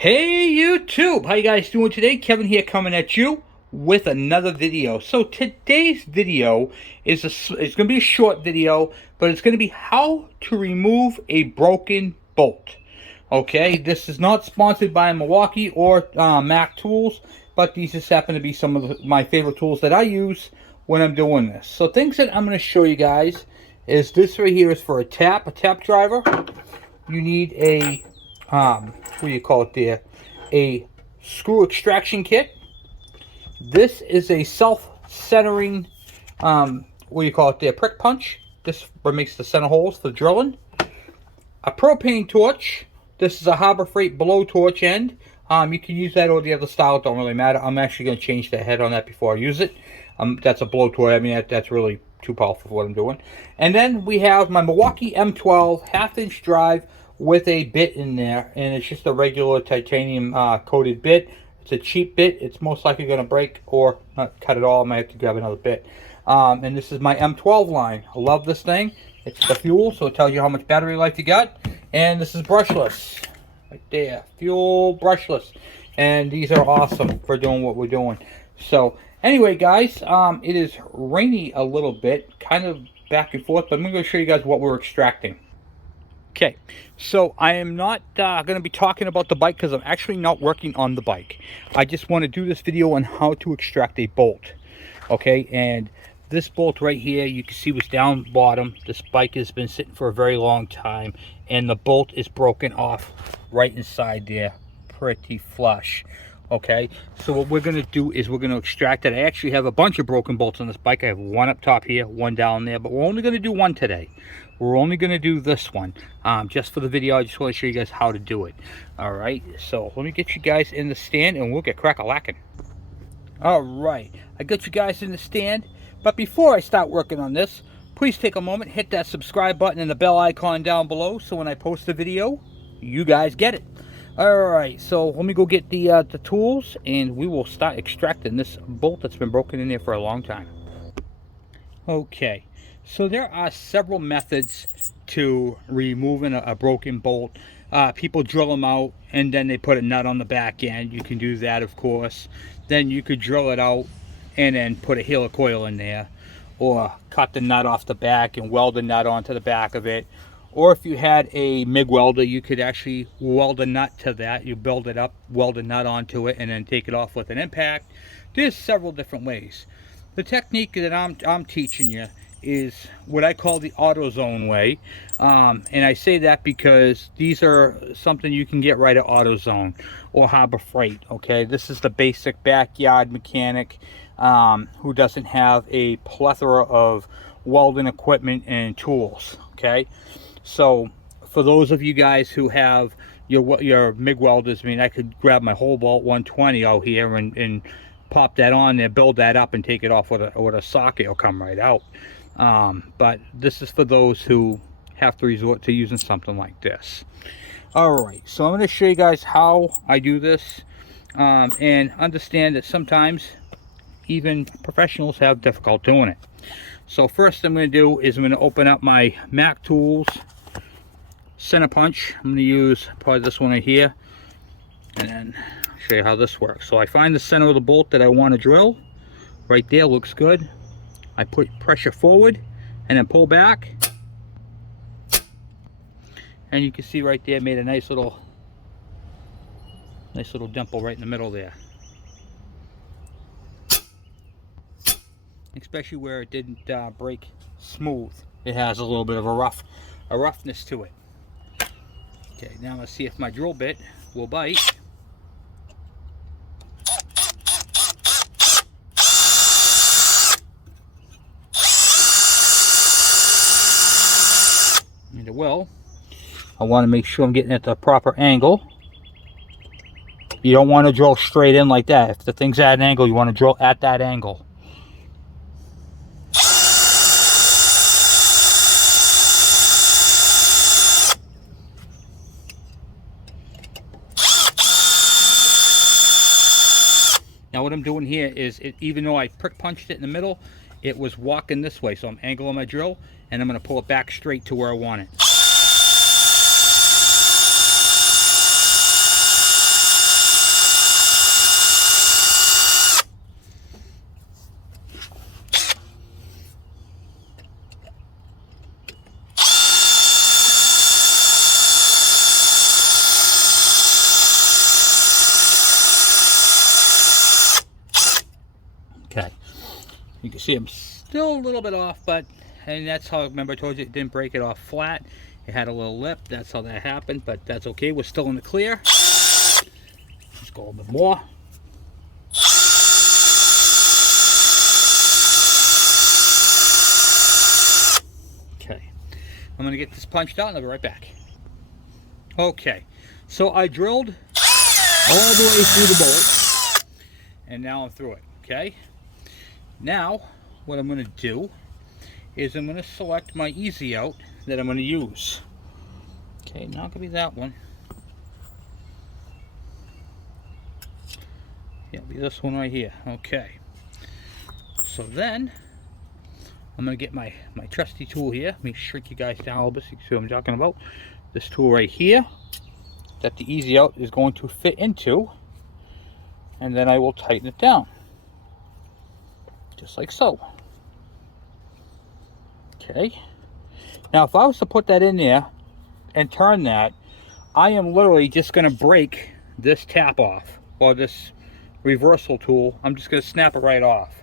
Hey YouTube, how you guys doing today? Kevin here coming at you with another video. So today's video is it's going to be a short video, but it's going to be how to remove a broken bolt. Okay, this is not sponsored by Milwaukee or Mac Tools, but these just happen to be some of my favorite tools that I use when I'm doing this. So things that I'm going to show you guys is this right here is for a tap driver. You need a what do you call it there? A screw extraction kit. This is a self-centering, what do you call it there? Prick punch. This makes the center holes for drilling. A propane torch. This is a Harbor Freight blowtorch end. You can use that or the other style. It don't really matter. I'm actually going to change the head on that before I use it. That's a blowtorch. I mean, that's really too powerful for what I'm doing. And then we have my Milwaukee M12 half-inch drive with a bit in there, and it's just a regular titanium coated bit. It's a cheap bit. It's most likely going to break or not cut it all. I might have to grab another bit. And this is my M12 line. I love this thing. It's the fuel, so it tells you how much battery life you got. And this is brushless. Right there. Fuel brushless. And these are awesome for doing what we're doing. So, anyway, guys, it is rainy a little bit. Kind of back and forth, but I'm going to show you guys what we're extracting. Okay, so I am not going to be talking about the bike because I'm actually not working on the bike. I just want to do this video on how to extract a bolt. Okay, and this bolt right here, you can see was down bottom. This bike has been sitting for a very long time, and the bolt is broken off right inside there, pretty flush. Okay, so what we're going to do is we're going to extract it. I actually have a bunch of broken bolts on this bike. I have one up top here, one down there, but we're only going to do one today. We're only going to do this one just for the video. I just want to show you guys how to do it. All right, so let me get you guys in the stand and we'll get crack-a-lacking. All right, I got you guys in the stand, but before I start working on this, please take a moment, hit that subscribe button and the bell icon down below so when I post a video, you guys get it. Alright, so let me go get the tools and we will start extracting this bolt that's been broken in there for a long time. Okay, so there are several methods to removing a broken bolt. People drill them out and then they put a nut on the back end. You can do that, of course. Then you could drill it out and then put a helicoil in there. Or cut the nut off the back and weld the nut onto the back of it. Or if you had a MIG welder, you could actually weld a nut to that. You build it up, weld a nut onto it, and then take it off with an impact. There's several different ways. The technique that I'm teaching you is what I call the AutoZone way. And I say that because these are something you can get right at AutoZone or Harbor Freight. Okay, this is the basic backyard mechanic who doesn't have a plethora of welding equipment and tools. Okay. So for those of you guys who have your MIG welders, I mean, I could grab my whole bolt 120 out here and pop that on there, build that up and take it off with a socket. It'll come right out. But this is for those who have to resort to using something like this. Alright, so I'm going to show you guys how I do this, and understand that sometimes even professionals have difficulty doing it. So first I'm going to do is I'm going to open up my Mac Tools center punch. I'm going to use probably this one right here, and then show you how this works. So I find the center of the bolt that I want to drill. Right there, looks good. I put pressure forward and then pull back, and you can see right there made a nice little dimple right in the middle there. Especially where it didn't break smooth. It has a little bit of a roughness to it. Okay, now let's see if my drill bit will bite. And it will. I want to make sure I'm getting at the proper angle. You don't want to drill straight in like that. If the thing's at an angle, you want to drill at that angle. Now what I'm doing here is, even though I prick punched it in the middle, it was walking this way. So I'm angling my drill and I'm going to pull it back straight to where I want it. You can see I'm still a little bit off, but, and that's how, remember I told you it didn't break it off flat. It had a little lip. That's how that happened, but that's okay. We're still in the clear. Let's go a little bit more. Okay. I'm going to get this punched out and I'll be right back. Okay. So I drilled all the way through the bolt, and now I'm through it. Okay. Now, what I'm going to do is I'm going to select my easy out that I'm going to use. Okay, not going to be that one. Yeah, it'll be this one right here. Okay. So then, I'm going to get my trusty tool here. Let me shrink you guys down a little bit so you can see what I'm talking about. This tool right here that the easy out is going to fit into, and then I will tighten it down. Just like so. Okay. Now if I was to put that in there and turn that, I am literally just going to break this tap off, or this reversal tool. I'm just going to snap it right off.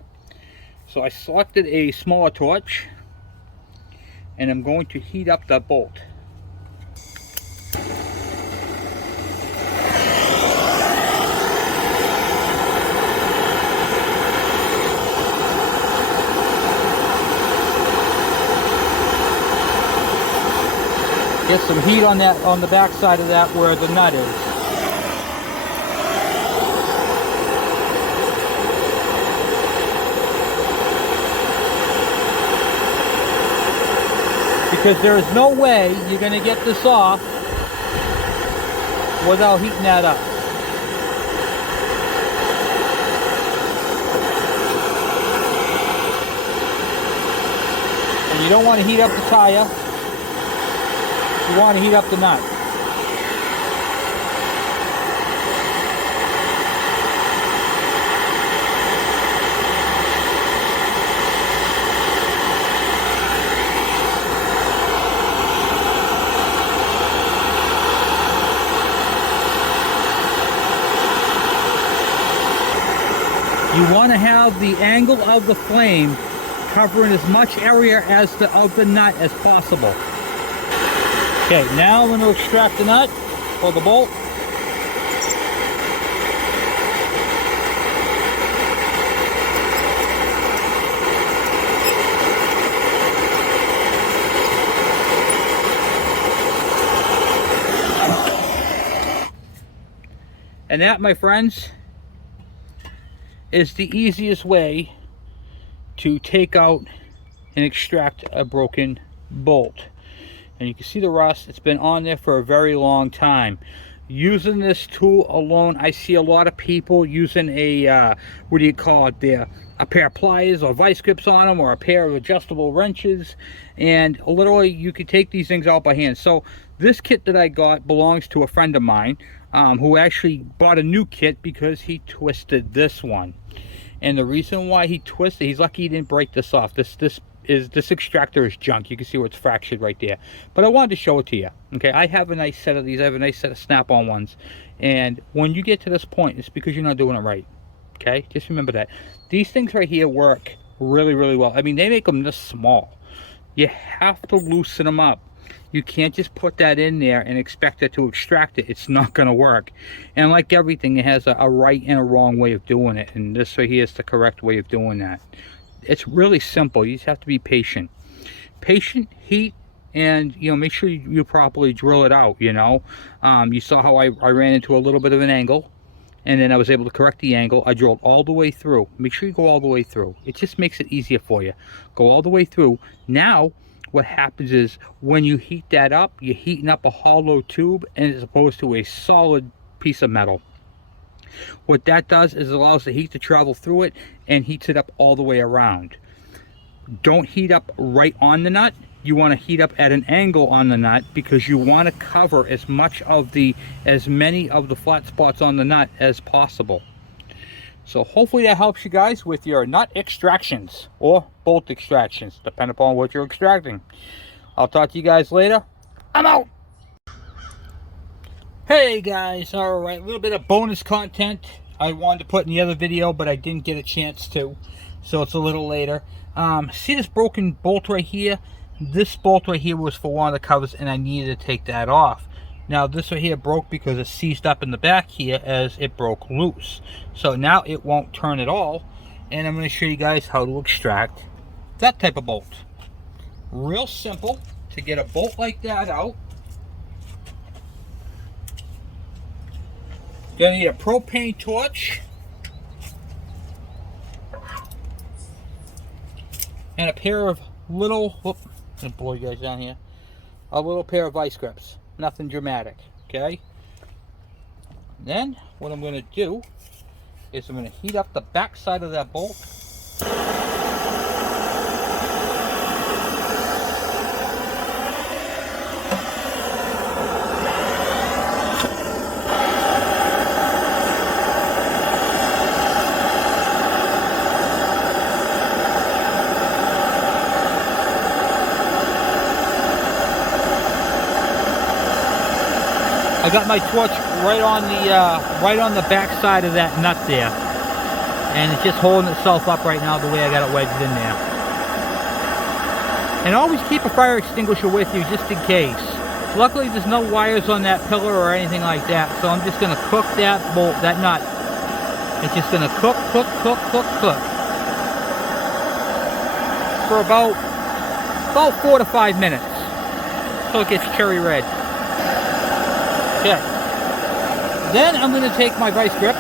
So I selected a smaller torch, and I'm going to heat up that bolt. Get some heat on that, on the back side of that where the nut is. Because there is no way you're going to get this off without heating that up. And you don't want to heat up the tire. You want to heat up the nut. You want to have the angle of the flame covering as much area as of the nut as possible. Okay, now I'm going to extract the nut or the bolt. And that, my friends, is the easiest way to take out and extract a broken bolt. And you can see the rust. It's been on there for a very long time. Using this tool alone, I see a lot of people using a what do you call it there, a pair of pliers or vice grips on them, or a pair of adjustable wrenches, and literally you could take these things out by hand. So this kit that I got belongs to a friend of mine who actually bought a new kit because he twisted this one. And the reason why he twisted, he's lucky he didn't break this off. This extractor is junk. You can see where it's fractured right there. But I wanted to show it to you. Okay, I have a nice set of these. I have a nice set of snap-on ones. And when you get to this point, it's because you're not doing it right. Okay, just remember that. These things right here work really, really well. I mean, they make them this small. You have to loosen them up. You can't just put that in there and expect it to extract it. It's not going to work. And like everything, it has a right and a wrong way of doing it. And this right here is the correct way of doing that. It's really simple. You just have to be patient. Patient, heat, and make sure you properly drill it out. You saw how I ran into a little bit of an angle, and then I was able to correct the angle. I drilled all the way through. Make sure you go all the way through. It just makes it easier for you. Go all the way through. Now what happens is when you heat that up, you're heating up a hollow tube as opposed to a solid piece of metal. What that does is it allows the heat to travel through it and heats it up all the way around. Don't heat up right on the nut. You want to heat up at an angle on the nut because you want to cover as many of the flat spots on the nut as possible. So hopefully that helps you guys with your nut extractions or bolt extractions, depending upon what you're extracting. I'll talk to you guys later. I'm out. Hey guys, alright, a little bit of bonus content I wanted to put in the other video, but I didn't get a chance to. so it's a little later. See this broken bolt right here? This bolt right here was for one of the covers, and I needed to take that off. Now this right here broke because it seized up in the back here as it broke loose. So now it won't turn at all, and I'm going to show you guys how to extract that type of bolt. Real simple to get a bolt like that out. You're going to need a propane torch and a pair of little, I'm gonna blow you guys down here, a little pair of vice grips. Nothing dramatic, okay? And then what I'm going to do is I'm going to heat up the back side of that bolt. I got my torch right on the back side of that nut there, and it's just holding itself up right now the way I got it wedged in there. And always keep a fire extinguisher with you just in case. Luckily there's no wires on that pillar or anything like that, so I'm just going to cook that bolt, that nut. It's just going to cook for about 4 to 5 minutes so it gets cherry red. Okay. Then I'm going to take my vice grips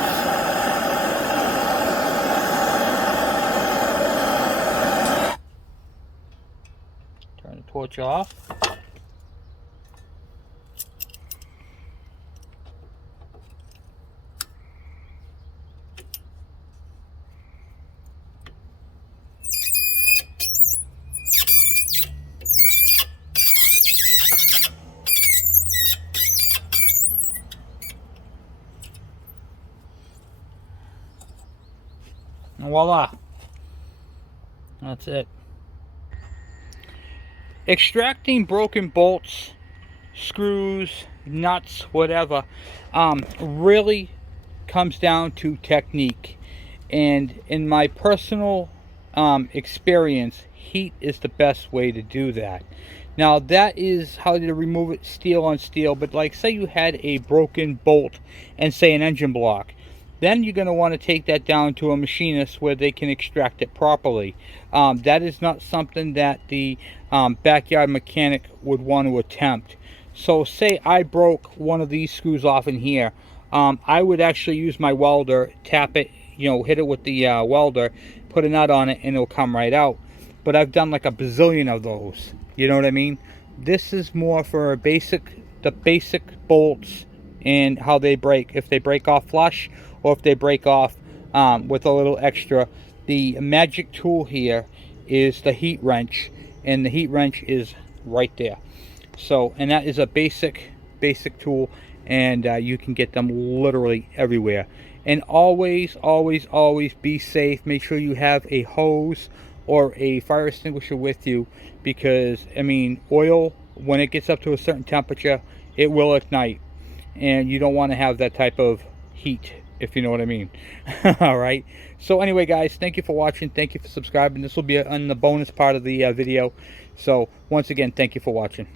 turn the torch off. And voila, that's it. Extracting broken bolts, screws, nuts, whatever, really comes down to technique. And in my personal experience, heat is the best way to do that. Now that is how to remove it steel on steel, but like say you had a broken bolt and say an engine block, then you're going to want to take that down to a machinist where they can extract it properly. That is not something that the backyard mechanic would want to attempt. So say I broke one of these screws off in here, I would actually use my welder, tap it, hit it with the welder, put a nut on it, and it'll come right out. But I've done like a bazillion of those, you know what I mean? This is more for the basic bolts and how they break, if they break off flush or if they break off with a little extra. The magic tool here is the heat wrench, and the heat wrench is right there. So, and that is a basic tool, and you can get them literally everywhere. And always be safe. Make sure you have a hose or a fire extinguisher with you, because I mean, oil, when it gets up to a certain temperature, it will ignite, and you don't want to have that type of heat, if you know what I mean. All right, so anyway guys, thank you for watching, thank you for subscribing. This will be on the bonus part of the video. So once again, thank you for watching.